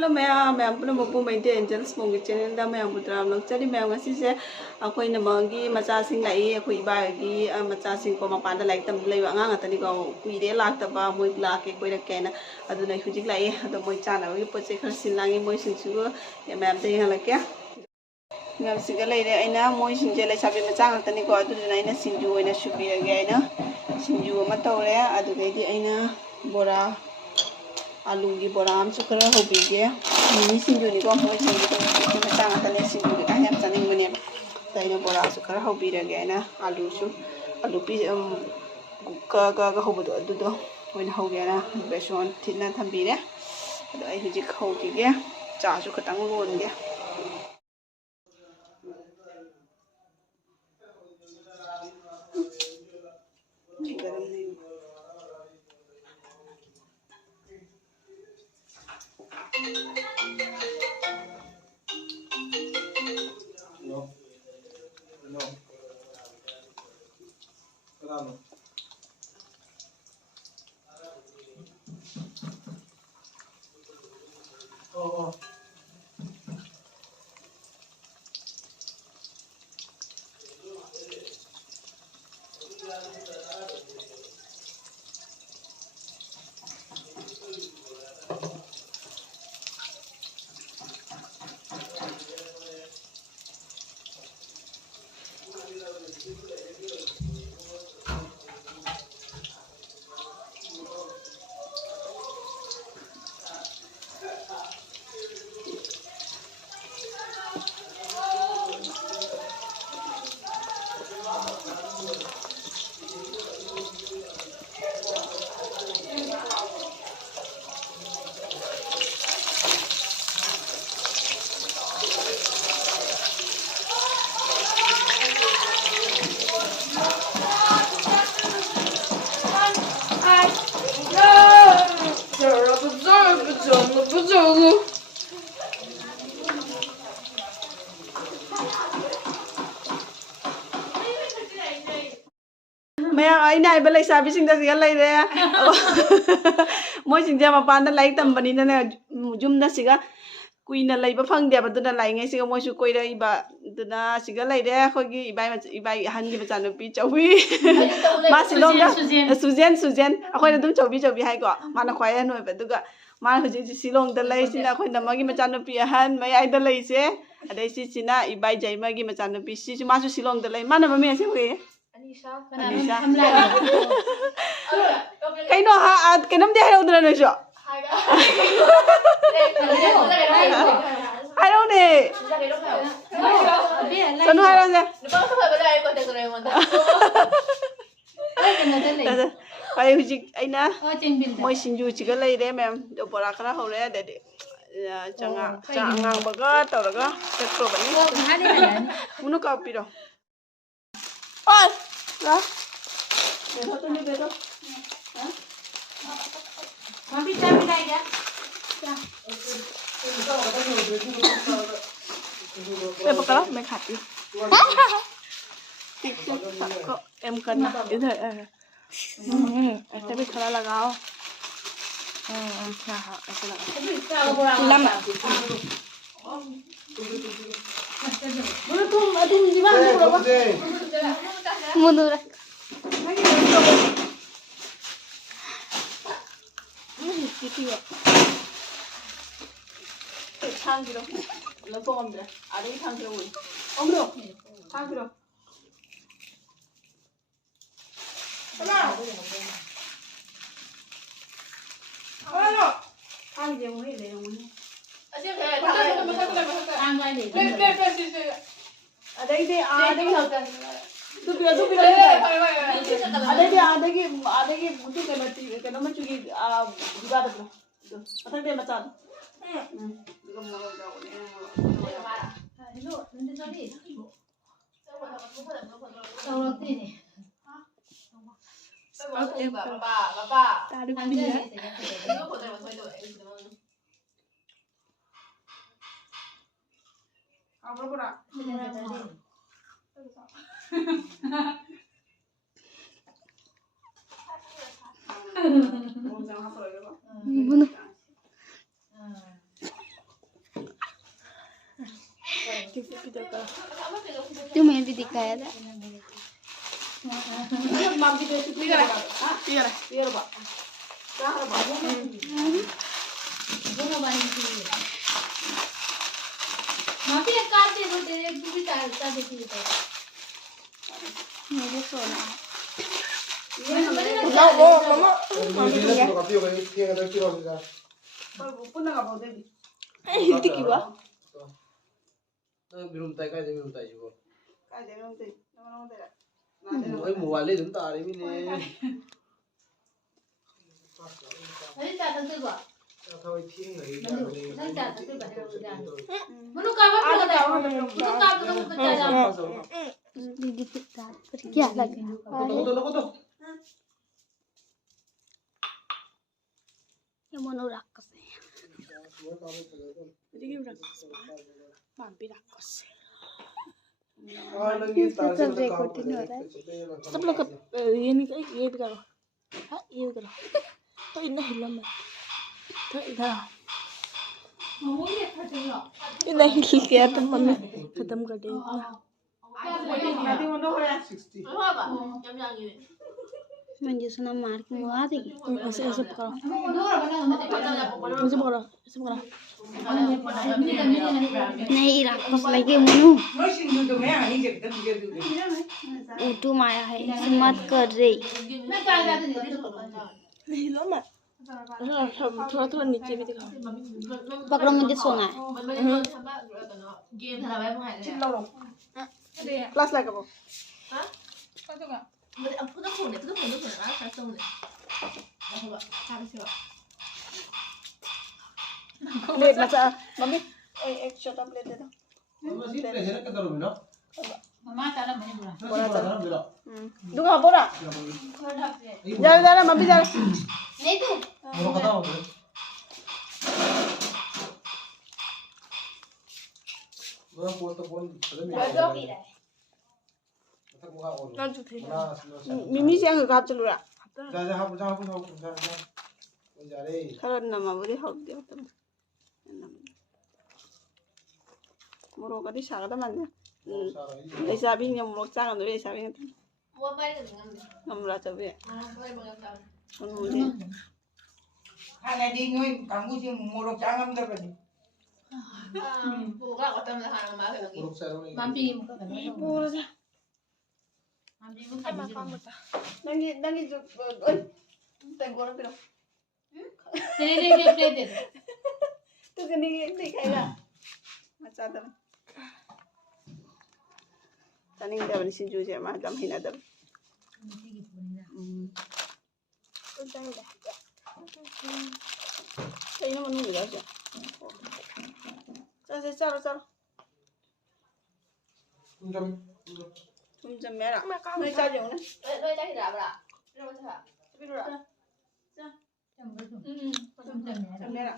Hello ma'am puna mapu Meitei Angels mongi channel da ma'am putra vlog chali ma'am ngasi se akoi na mangi macha sing lai akoi ba gi macha sing ko mapan da like tam lei wa nga tani ko kuire lak ta ba moi la ke Koirakye na adu na hujik lai adu moi chana wi poche khar sin langi moi sing su ya ma'am dei hala ke ma'am siga lai re aina moi sing je Leisabi macha nga tani ko adu na aina Sinju oina shubi ge aina Sinju ma tawre adu dei di aina Bora alu gi bora am su kara hobi ge ni Sinju ni ko moi sing ko macha nga tani Sinju ge ka yam chaning mane taina bora su kara hobi re ge na alu su alu pi ka hobo do adu do oina hoge na beson thina thambi re adu ai hujik hogi ge cha su khatang lon ge garam nahi Maya ai nai ba Leisabi sing da siga lai re moi sing ja mapan da like tam bani na jum da siga kuina lai ba phang de ba du na lai ngai siga moi su koi rai ba du na siga lai re khoi gi ibai han gi ba chan pi chawi ma silong da sujen akhoi na dum chawi hai ko mana khwai an oi ba du ga ma hujik si silong da lai sina akhoi na ma gi ma chan pi han mai ai da lai se adai si sina ibai jai ma gi ma chan pi si ma su silong da lai mana ma me se we cái nó cái nấm đeo đâu nữa rồi hai đâu nè sao nó hai đâu nè phải hujik anh á moi Sinju chỉ có lấy đấy mềm đồ bora khá hậu đấy để chẳng ngang bờ cái tàu đó cái pro vậy muốn nó cao pi đâu ôi đó để thôi tôi đi về thôi hả mami cha đây kìa về bọc đó mày khát đi em cần à thế thôi sẽ bị khá là gáo năm à Aduh, di mana berapa? Mundur. Gitu ya. Thang kilo. Lo po om dra. Ada thang kilo ui. Om do. Thang kilo. Hello. Hello. Thang dia mui le mui. Asyik saya. Thang lai le. Ada ini tu biar ada mungkin kena macam ni juga ada tu. Macam dia macam. Juga mau jauh ni. Hello, nanti tadi. Tahu ni. Bapak. Tadi bila. Apa pula? Bunuh. दिखाया था मामी तो पिघला बा माफी एक car दे दो तेरे एक दूसरी कार देती है मुझे सोना ना वो मम्मा पुन्हा का बोलते भी हिलती की बा बिरुम ताई काय बिरुम ताई जीवो काय दे नव्हते नव्हते ओय मोबाइल ले दम तारे मी ने अरे चाचा से बा थावै थिंग रही नहीं चाचा से बा मनु का बात लगा मनु का तो चाचा दीदी के साथ पर क्या लगे को तो ये मनु राक्षस है Jadi raksasa, mampir raksasa. सब रिकॉर्डिंग हो रहा है सब लोग ये नहीं ये भी करो, हाँ ये भी करो, तो इन्हें हिला मत, तो इधर, इन्हें हिल गया तो मम्मी खत्म कर देगी ना। मंजू सुना मार के मुआ देगी, ऐसे ऐसे पकड़ो, ऐसे पकड़ो, ऐसे पकड़ो। नहीं राक्षस लगे मनु ऊटू माया है ऐसे मत कर रही नहीं लो मत थोड़ा थोड़ा नीचे भी दिखाओ पकड़ो मुझे सोना है क्लास लगा वो प्लेट मचा मम्मी एक छोटा प्लेट दे दो मामा चला मैंने बोला बोरा दूंगा बोरा जा जा मम्मी जा नहीं तू बोरा कदा हो बोरा को तो फोन जो पी रहा है मिमी से अंग काप चलूरा जा जा हां जा जा रे खरा नमा बोले हाउ दे तम मोरो कदी सागदा माने Leisabi nya mo chang no Leisabi nya वो बारे में ngamra chabe Hala di ngoy kamu sih nguruk jangan dapat. buka kota mana hang mah lagi buruk saruni mampi muka kan bola ja mampi muka nangi ju oi tenggoro piro तेरे दे दे tu kani ni kaya macha da taning da bani Sinju je ma dam hina da Kaya naman nung iba siya. Chalo, chalo. Tum mera. May chalo yun na. đôi tay thì đạp rồi Biro ra. Mera.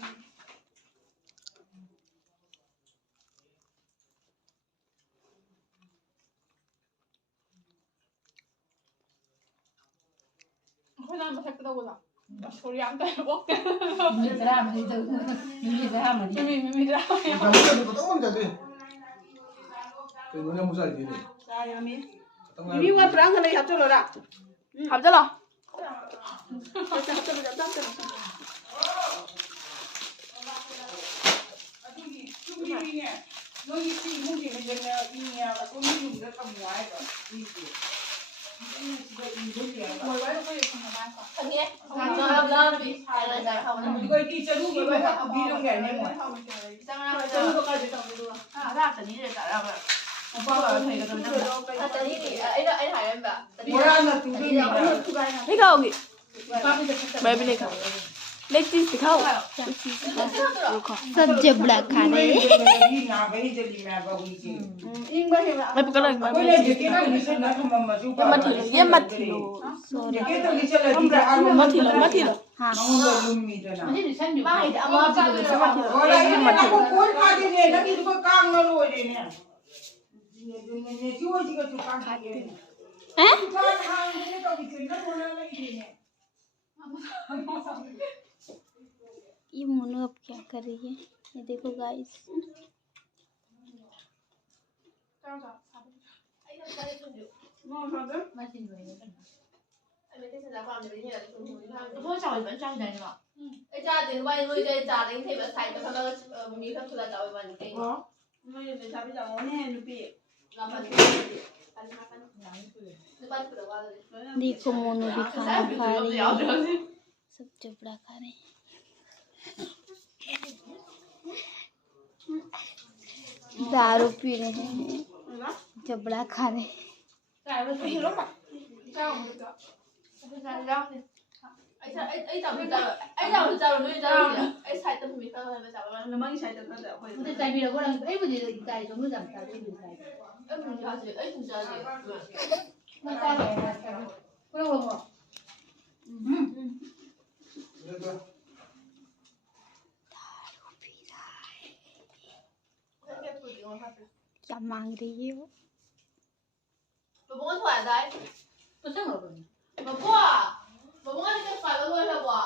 Ako na masakit daw wala. Sorry ang tayo bok. mình sẽ làm gì từ mình sẽ làm gì Mimi ra. kamu kan betul kan jadi ini musa di sini Saya Mimi. Mimi wa perang lagi hap chalo ra. Hap chalo. Igo di ceru igo bilang gak nih mau. Bora na tu ni. Ikaw gi. Baby lekha. Leg cheese दिखाओ. सब जबड़ा खा रहे ना भाई जल्दी मैं बाबू जी. मैं पकड़ रहा कोई ले जेके तो निसे ना तो मम्मा जी का. ये मत हिलो. जेके तो निसे लगी था आलू मत हिलो. हाँ मांगो लुम्मी जना. मत Ora ini mana ko kol khade ne na ki ko काम न लो रे ने. ने जीव जी का काम खाते ने. हैं? काम खाने तो कि न बोला लगी ने. ये मोनू अब क्या कर रही है ये देखो guys Ngon thật đấy. Mà xin rồi nữa. Thôi chào vẫn chào này mà. Ai cha thì quay nuôi cái cha đến thì phải xài cho nó mi phép là cháu mình cái. Bây giờ sao bây giờ muốn nghe nó bị. Làm mình देखो मोनू भी खाना खा रही है सब चपड़ा खा रहे हैं दारू पी रहे हैं चपड़ा खा रहे हैं Cái mà hiểu lắm mà. Sao mà được. Sao ra đi. ai chào nuôi cháu ai xài tâm mi phép là cháu Nó mang xài được nó đỡ phải. Cái tay bây giờ có đang ấy bây giờ tay giống như giảm tay bây giờ tay. em mình cho gì ai cũng cho gì Nó tay này là cái. Có đâu không? क्या मांग रही है वो bà bố thoại đấy Tôi chắc rồi. bà bố đi cái phải bà bố là bà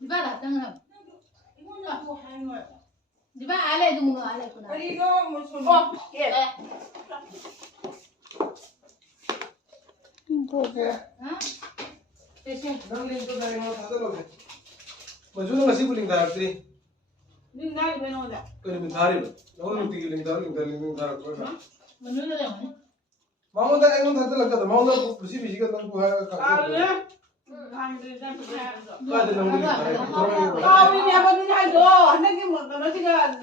Đi ba đặt tăng không? Muốn là của hai người. Đi ba ai lại dùng ai lại của nó. Đi đó một số. kìa वो Hả? Để xem. Nang link to dai mo thada loge. Maju na ngasi buling dar tri. Nhưng ngay bên nó dạ. Kani min thari lo. Nahu nuti ki link dar ko na. Mà nuôi nó đâu nhỉ? Maung da engon thada lagta maung da busi bisi ka nang ko ha ka. À nữa. Hai người ra phải ra. Ka de nang link thari. À vì nhà bạn đi hai rồi, anh cái một nó chỉ là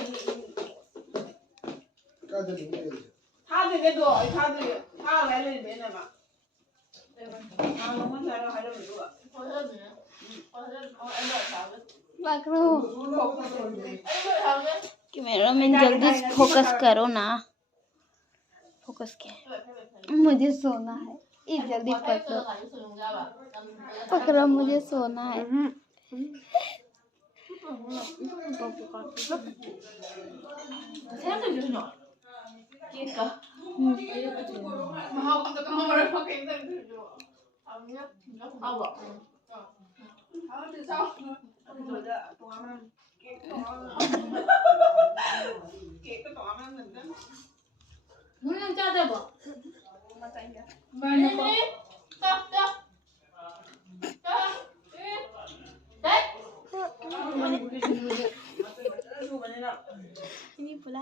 Ka de link thari. tha thì cái đồ, tha lại lên bên này mà. À nó muốn ra nó hay là mình được. thôi hơn nữa em đợi cháu đấy पकड़ो em đợi cháu đấy camera में जल्दी focus करो ना focus क्या मुझे सोना है ये जल्दी पकड़ो पकड़ो मुझे सोना है xem thử cho nhỏ kia cả mà học không có được cái gì thử không nhá nó không đau bỏ Từ sau. Rồi đó, tòa mà. Kẹp cái tòa mà mình đó. Muốn ăn cha đây bỏ. Mà tay nhá. Mà nó có. đấy Dù mà nên nào. ini pula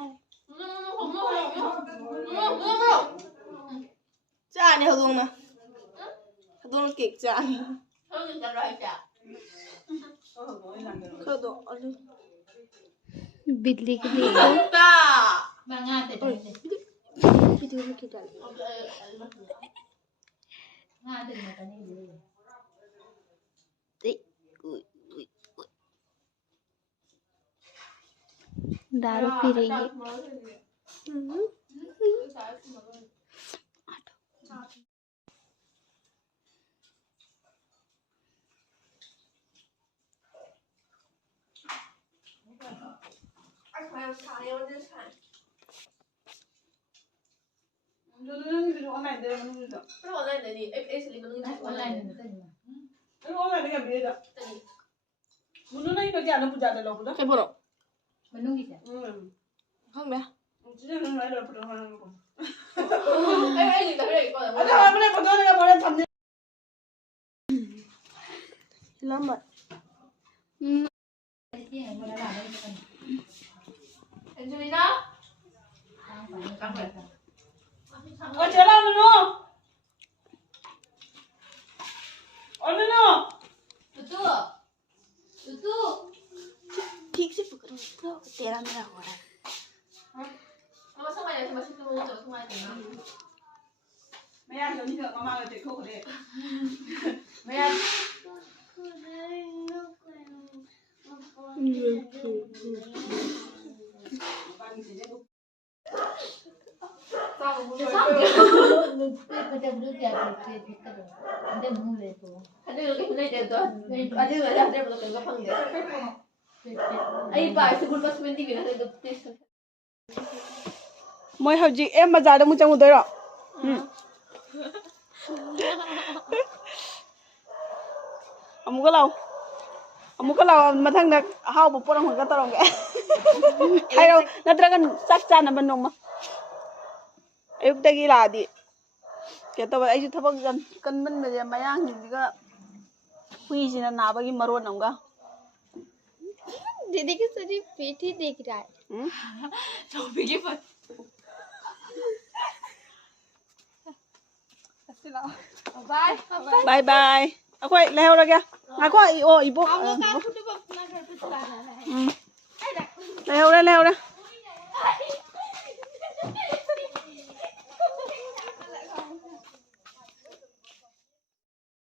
cha này hồng nè hồng nó kịch cha hơn chả rồi chả khơi độ बिजली के देखो ta Bà Nga thì đây. Video में क्या डाल Nga thì người ta như vậy. दारू P रही है Online đây mà nó được. cái online này thì em xử lý bằng Đấy, online thì người ta như vậy. Cái online đây cái gì đó. Muốn nó này cái gì nó phụ trợ được đâu đó. cái bộ độ Mình nung gì chả? không đấy Chỉ là nó nói là phụ trợ hơn nó. em nhìn thấy cái này còn À đó mà này phụ trợ này mà lên thành lắm vậy Cái gì này mà đã làm đây cho mình. Angelina Căng phải. Ở chỗ nào nữa? Ở nữa nữa. được chưa ठीक से पकड़ो तेरा मेरा हो रहा है mà sao mày lại thì mà xin tôi rồi không ai thì mà Mày ăn giống như thợ mà mang là tiền khô ở đây. mày ăn sao mà muốn sao Cái đêm đứa kia thì cái đồ. Đêm muốn về tù. anh đi được cái này đẹp rồi anh đi rồi đẹp rồi cái phần đấy ai bài sự buồn bã mình đi về đây được test moi hojik em bazar mu changu doiro amuka law mathang da haw bu porang hon ka tarong ge hayo natragan sak cha na ban noma ꯑꯌꯨꯛꯇꯒꯤ ꯂꯥꯛꯑꯗꯤ ꯀꯩꯅꯣ ꯇꯧꯋꯦ ꯑꯩꯁꯨ ꯊꯕꯛ ꯌꯥꯝ ꯀꯟꯃꯟꯕꯁꯦ ꯃꯌꯥꯡꯁꯤꯡꯁꯤꯒ ꯍꯨꯏꯁꯤꯅ ꯅꯥꯕꯒꯤ ꯃꯔꯣꯟ अमगा दीदी की सारी पेट ही देख रहा है चौबी की बात बाय बाय बाय अखोई लेहौरगे ngako ओ इबो हम लोग का फोटो अपना घर पे चला रहा है लेहौरे